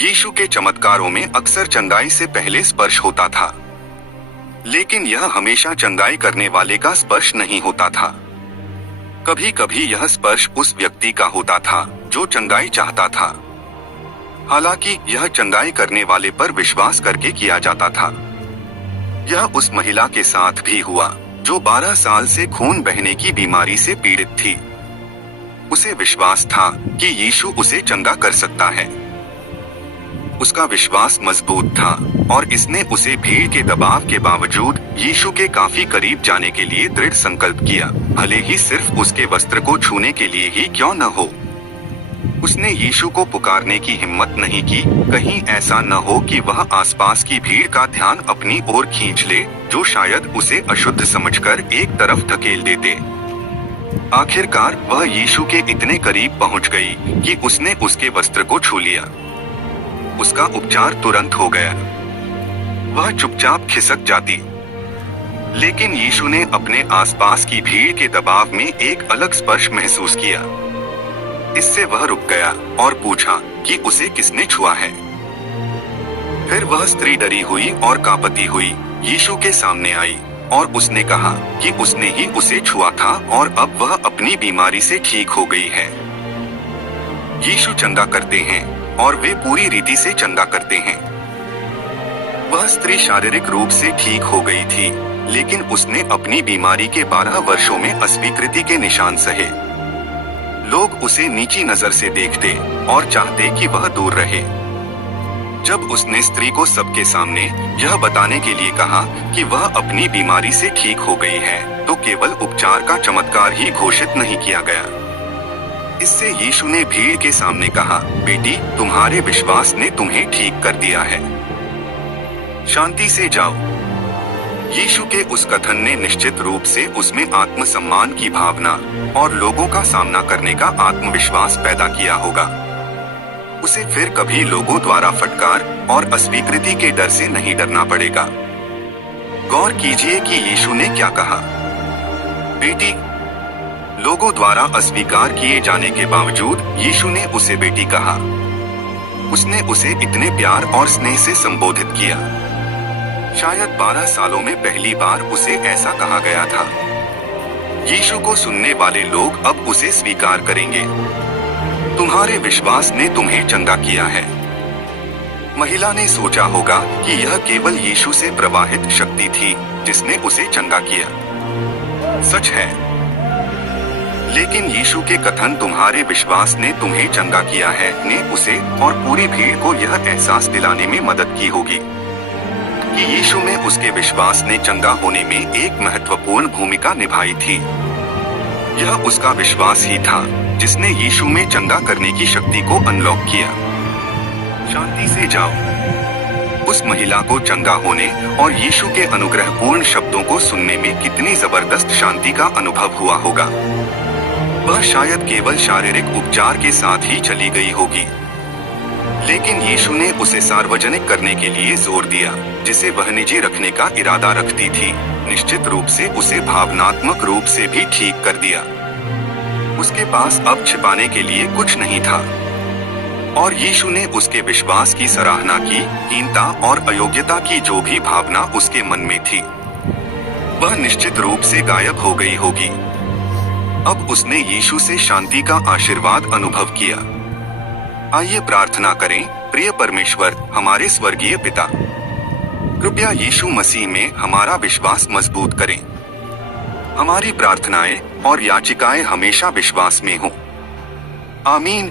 यीशु के चमत्कारों में अक्सर चंगाई से पहले स्पर्श होता था, लेकिन यह हमेशा चंगाई करने वाले का स्पर्श नहीं होता था। कभी कभी यह स्पर्श उस व्यक्ति का होता था जो चंगाई चाहता था। हालांकि यह चंगाई करने वाले पर विश्वास करके किया जाता था। यह उस महिला के साथ भी हुआ जो 12 साल से खून बहने की बीमारी से पीड़ित थी। उसे विश्वास था कि यीशु उसे चंगा कर सकता है। उसका विश्वास मजबूत था और इसने उसे भीड़ के दबाव के बावजूद यीशु के काफी करीब जाने के लिए दृढ़ संकल्प किया, भले ही सिर्फ उसके वस्त्र को छूने के लिए ही क्यों न हो। उसने यीशु को पुकारने की हिम्मत नहीं की, कहीं ऐसा न हो कि वह आसपास की भीड़ का ध्यान अपनी ओर खींच ले, जो शायद उसे अशुद्ध समझकर एक तरफ धकेल देते। आखिरकार वह यीशु के इतने करीब पहुंच गई कि उसने उसके वस्त्र को छू लिया। उसका उपचार तुरंत हो गया। वह चुपचाप खिसक जाती, लेकिन यीशु ने अपने आसपास की भीड़ के दबाव में एक अलग स्पर्श महसूस किया। इससे वह रुक गया और पूछा कि उसे किसने छुआ है। फिर वह स्त्री डरी हुई और कांपती हुई यीशु के सामने आई और उसने कहा कि उसने ही उसे छुआ था और अब वह अपनी बीमारी से ठीक हो गई है। यीशु चंगा करते हैं और वे पूरी रीति से चंगा करते हैं। वह स्त्री शारीरिक रूप से ठीक हो गई थी, लेकिन उसने अपनी बीमारी के 12 वर्षों में अस्वीकृति के निशान सहे। लोग उसे नीची नजर से देखते और चाहते कि वह दूर रहे। जब उसने स्त्री को सबके सामने यह बताने के लिए कहा कि वह अपनी बीमारी से ठीक हो गई है, तो केवल उपचार का चमत्कार ही घोषित नहीं किया गया। इससे यीशु ने भीड़ के सामने कहा, बेटी, तुम्हारे विश्वास ने तुम्हें ठीक कर दिया है, शांति से जाओ। यीशु के उस कथन ने निश्चित रूप से उसमें आत्मसम्मान की भावना और लोगों का सामना करने का आत्मविश्वास पैदा किया होगा। उसे फिर कभी लोगों द्वारा फटकार और अस्वीकृति के डर से नहीं डरना पड़ेगा। गौर कीजिए कि यीशु ने क्या कहा, बेटी। लोगों द्वारा अस्वीकार किए जाने के बावजूद यीशु ने उसे बेटी कहा। उसने उसे इतने प्यार और स्नेह से संबोधित किया। शायद 12 सालों में पहली बार उसे ऐसा कहा गया था। यीशु को सुनने वाले लोग अब उसे स्वीकार करेंगे। तुम्हारे विश्वास ने तुम्हें चंगा किया है। महिला ने सोचा होगा कि यह केवल यीशु से प्रवाहित शक्ति थी जिसने उसे चंगा किया। सच है, लेकिन यीशु के कथन तुम्हारे विश्वास ने तुम्हें चंगा किया है ने उसे और पूरी भीड़ को यह एहसास दिलाने में मदद की होगी कि यीशु में उसके विश्वास ने चंगा होने में एक महत्वपूर्ण भूमिका निभाई थी। यह उसका विश्वास ही था जिसने यीशु में चंगा करने की शक्ति को अनलॉक किया। शांति से जाओ। उस महिला को चंगा होने और यीशु के अनुग्रहपूर्ण शब्दों को सुनने में कितनी जबरदस्त शांति का अनुभव हुआ होगा। वह शायद केवल शारीरिक उपचार के साथ ही चली गई होगी, लेकिन यीशु ने उसे सार्वजनिक करने के लिए जोर दिया, जिसे वह निजी रखने का इरादा रखती थी। निश्चित रूप से उसे भावनात्मक रूप से भी ठीक कर दिया। उसके पास अब छिपाने के लिए कुछ नहीं था, और यीशु ने उसके विश्वास की सराहना की। हीनता और अयोग्यता की जो भी भावना उसके मन में थी, वह निश्चित रूप से गायब हो गई होगी। अब उसने यीशु से शांति का आशीर्वाद अनुभव किया। आइए प्रार्थना करें। प्रिय परमेश्वर, हमारे स्वर्गीय पिता, कृपया यीशु मसीह में हमारा विश्वास मजबूत करें। हमारी प्रार्थनाएं और याचिकाएं हमेशा विश्वास में हों। आमीन।